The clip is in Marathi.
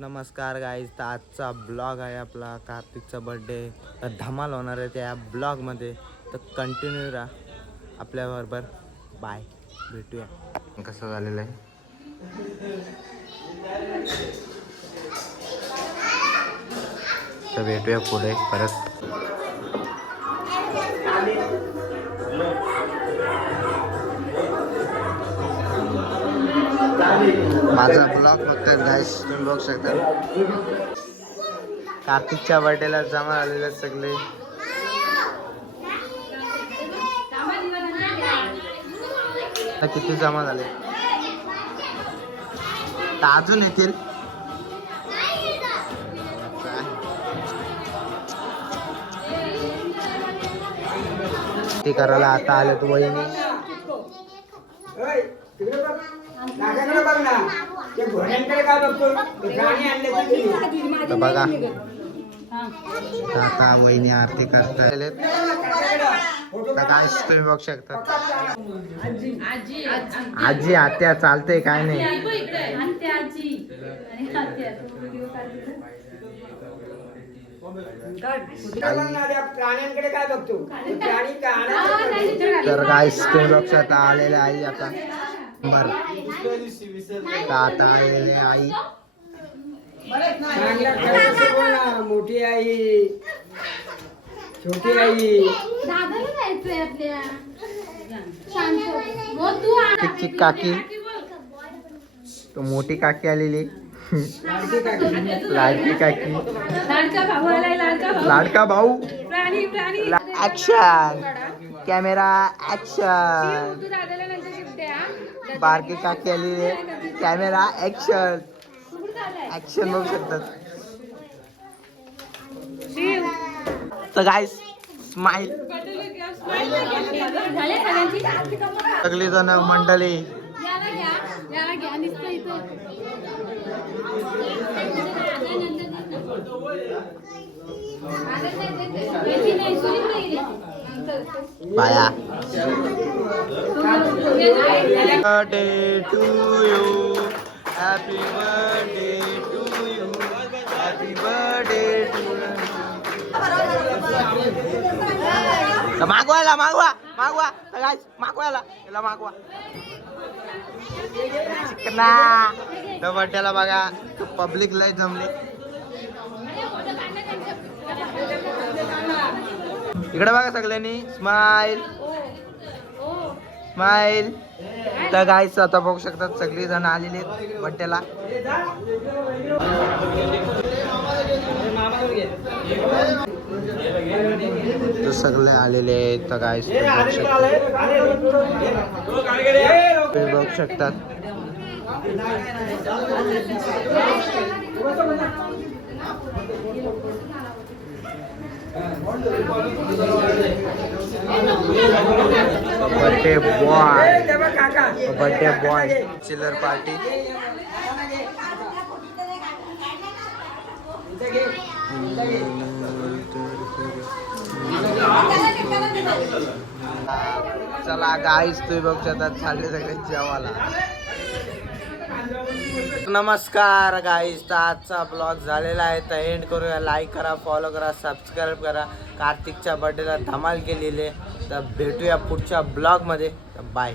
नमस्कार गाईज. तर आजचा ब्लॉग आहे आपला कार्तिकचा बर्थडे. तर धमाल होणार आहे त्या ब्लॉगमध्ये. तर कंटिन्यू राहा आपल्याबरोबर. बाय, भेटूया. कसं झालेलं आहे तर भेटूया पुढे परत. माझा ब्लॉग बघतात गाईस, तुम्ही बघू शकता. कार्तिकच्या बर्थडेला जमा झालेले सगळे. किती जमा झाले तर अजून येतील. ते करायला आता आले तू वहिनी. तर बघा आता वहिनी आरती करता. काय तुम्ही बघू शकता. आजी आत्या चालते काय नाही. प्राण्यांकडे काय बघतो. तर काय तुम्ही लक्षात आलेले आई आता बर आता आलेले आई. मोठी आई, छोटी आई, तिची काकी, तो मोठी काकी आलेली. लाडकी काकी, लाडका भाऊ. Action camera action. बारकी काकी आलेली. Camera action. ऍक्शन बघू शकतात. तर गाईस स्माइल. सगळी जण मंडळी. बाया. Birthday to you, happy birthday to you, happy birthday to you. मागवायला मागवा मागवा मागवायला त्याला मागवा. चिकना तर बर्थडेला बघा पब्लिक लय जमले. इकडे बघा सगळ्यांनी स्माइल स्माइल. तर गाईस आता बघू शकतात सगळी जण आलेली आहेत बर्थडेला. तर सगळे आलेले आहेत. तर गाईस तुम्ही बघू शकतात. Birthday boy chiller party. चला गाईस तुम्ही बघू शकता चालले सगळे जेवायला. नमस्कार गाईस. तर आजचा ब्लॉग झालेला आहे. तर एंड करूया. लाईक करा, फॉलो करा, सबस्क्राईब करा. कार्तिकच्या बर्थडेला धमाल केलेली आहे. तर भेटूया पुढच्या ब्लॉगमध्ये. बाय.